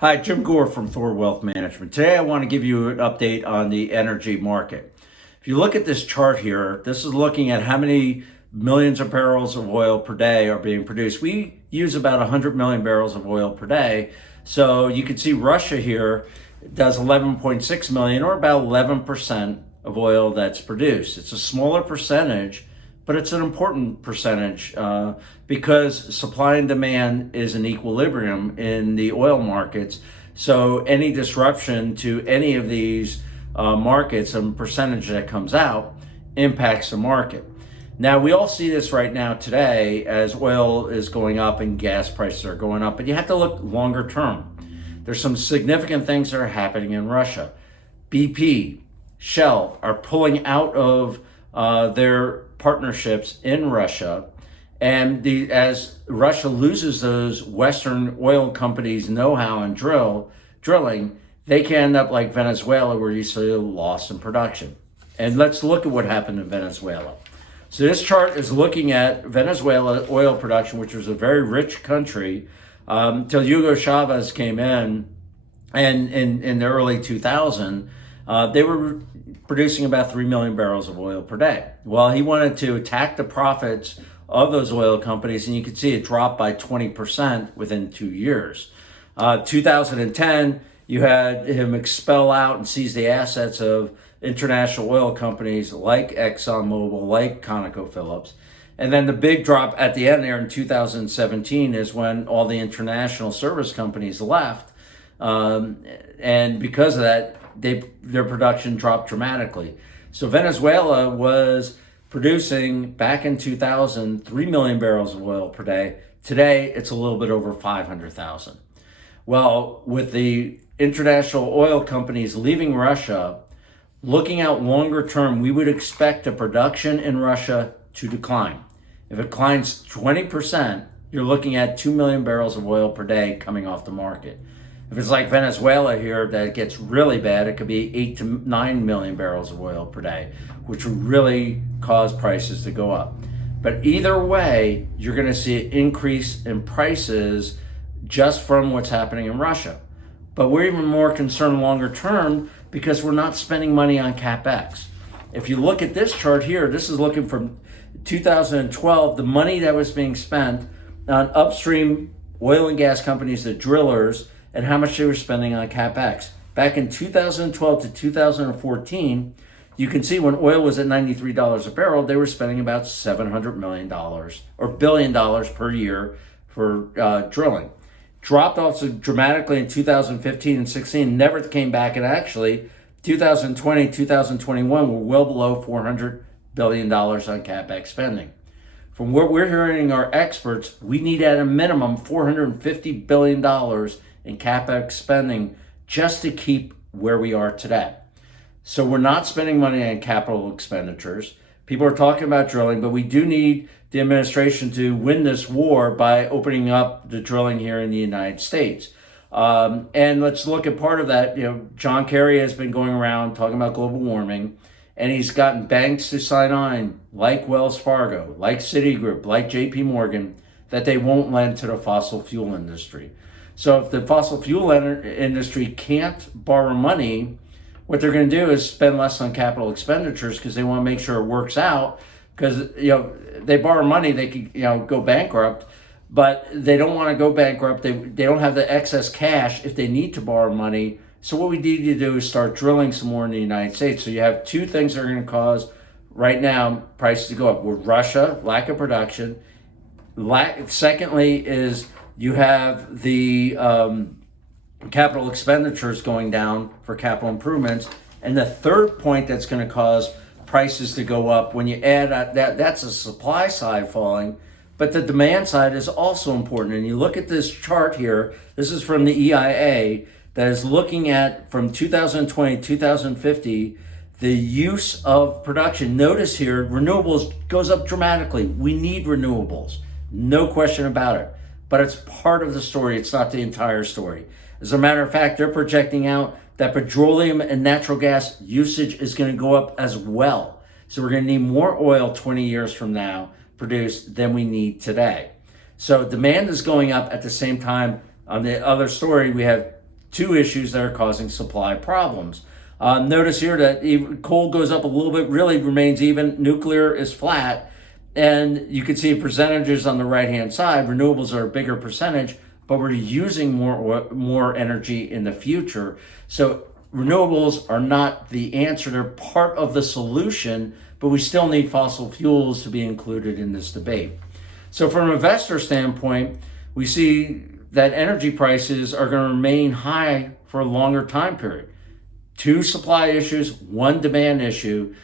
Hi, Jim Gore from THOR Wealth Management. Today I want to give you an update on the energy market. If you look at this chart here, this is looking at how many millions of barrels of oil per day are being produced. We use about 100 million barrels of oil per day. So you can see Russia here does 11.6 million, or about 11% of oil that's produced. It's a smaller percentage, but it's an important percentage because supply and demand is in equilibrium in the oil markets. So any disruption to any of these markets and percentage that comes out impacts the market. Now, we all see this right now today as oil is going up and gas prices are going up, but you have to look longer term. There's some significant things that are happening in Russia. BP, Shell are pulling out of their partnerships in Russia, and as Russia loses those Western oil companies' know-how in drilling, they can end up like Venezuela, where you see a loss in production. And let's look at what happened in Venezuela. So this chart is looking at Venezuela oil production, which was a very rich country till Hugo Chavez came in, and in the early 2000s, they were producing about 3 million barrels of oil per day. Well, he wanted to attack the profits of those oil companies, and you can see it dropped by 20% within 2 years. 2010, you had him expel out and seize the assets of international oil companies like ExxonMobil, like ConocoPhillips. And then the big drop at the end there in 2017 is when all the international service companies left. And because of that, their production dropped dramatically. So Venezuela was producing back in 2000 3 million barrels of oil per day. Today it's a little bit over 500,000. Well, with the international oil companies leaving Russia, looking out longer term, we would expect the production in Russia to decline. If it declines 20%, you're looking at 2 million barrels of oil per day coming off the market. If it's like Venezuela here, that gets really bad, it could be 8 to 9 million barrels of oil per day, which would really cause prices to go up. But either way, you're going to see an increase in prices just from what's happening in Russia. But we're even more concerned longer term because we're not spending money on CapEx. If you look at this chart here, this is looking from 2012, the money that was being spent on upstream oil and gas companies, the drillers, and how much they were spending on CapEx. Back in 2012 to 2014, you can see when oil was at $93 a barrel, they were spending about $700 million or $1 billion per year for drilling. Dropped off so dramatically in 2015 and 16, never came back, and actually 2020, 2021 were well below $400 billion on CapEx spending. From what we're hearing our experts, we need at a minimum $450 billion in CapEx spending just to keep where we are today. So we're not spending money on capital expenditures. People are talking about drilling, but we do need the administration to win this war by opening up the drilling here in the United States. And let's look at part of that. John Kerry has been going around talking about global warming, and he's gotten banks to sign on, like Wells Fargo, like Citigroup, like JP Morgan, that they won't lend to the fossil fuel industry. So if the fossil fuel industry can't borrow money, what they're going to do is spend less on capital expenditures because they want to make sure it works out. Because they borrow money, they could go bankrupt, but they don't want to go bankrupt. They don't have the excess cash if they need to borrow money. So what we need to do is start drilling some more in the United States. So you have two things that are going to cause right now prices to go up. With Russia, lack of production. Secondly is you have the capital expenditures going down for capital improvements. And the third point that's going to cause prices to go up, when you add that's a supply side falling, but the demand side is also important. And you look at this chart here, this is from the EIA, that is looking at from 2020 to 2050, the use of production. Notice here, renewables goes up dramatically. We need renewables, no question about it. But it's part of the story, it's not the entire story. As a matter of fact, they're projecting out that petroleum and natural gas usage is going to go up as well. So we're going to need more oil 20 years from now produced than we need today. So demand is going up at the same time. On the other story, we have two issues that are causing supply problems. Notice here that coal goes up a little bit, really remains even. Nuclear is flat. And you can see percentages on the right-hand side. Renewables are a bigger percentage, but we're using more energy in the future. So renewables are not the answer. They're part of the solution, but we still need fossil fuels to be included in this debate. So from an investor standpoint, we see that energy prices are going to remain high for a longer time period. Two supply issues, one demand issue.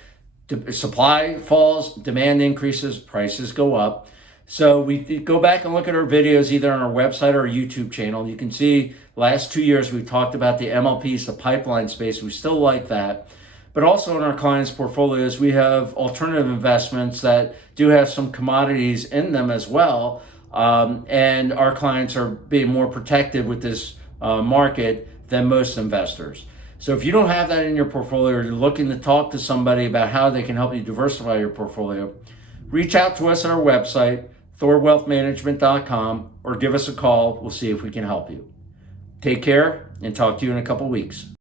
Supply falls, demand increases, prices go up. So we go back and look at our videos either on our website or our YouTube channel. You can see last 2 years we've talked about the MLPs, the pipeline space. We still like that. But also in our clients' portfolios, we have alternative investments that do have some commodities in them as well. And our clients are being more protected with this market than most investors. So if you don't have that in your portfolio, or you're looking to talk to somebody about how they can help you diversify your portfolio, reach out to us at our website, thorwealthmanagement.com, or give us a call. We'll see if we can help you. Take care and talk to you in a couple weeks.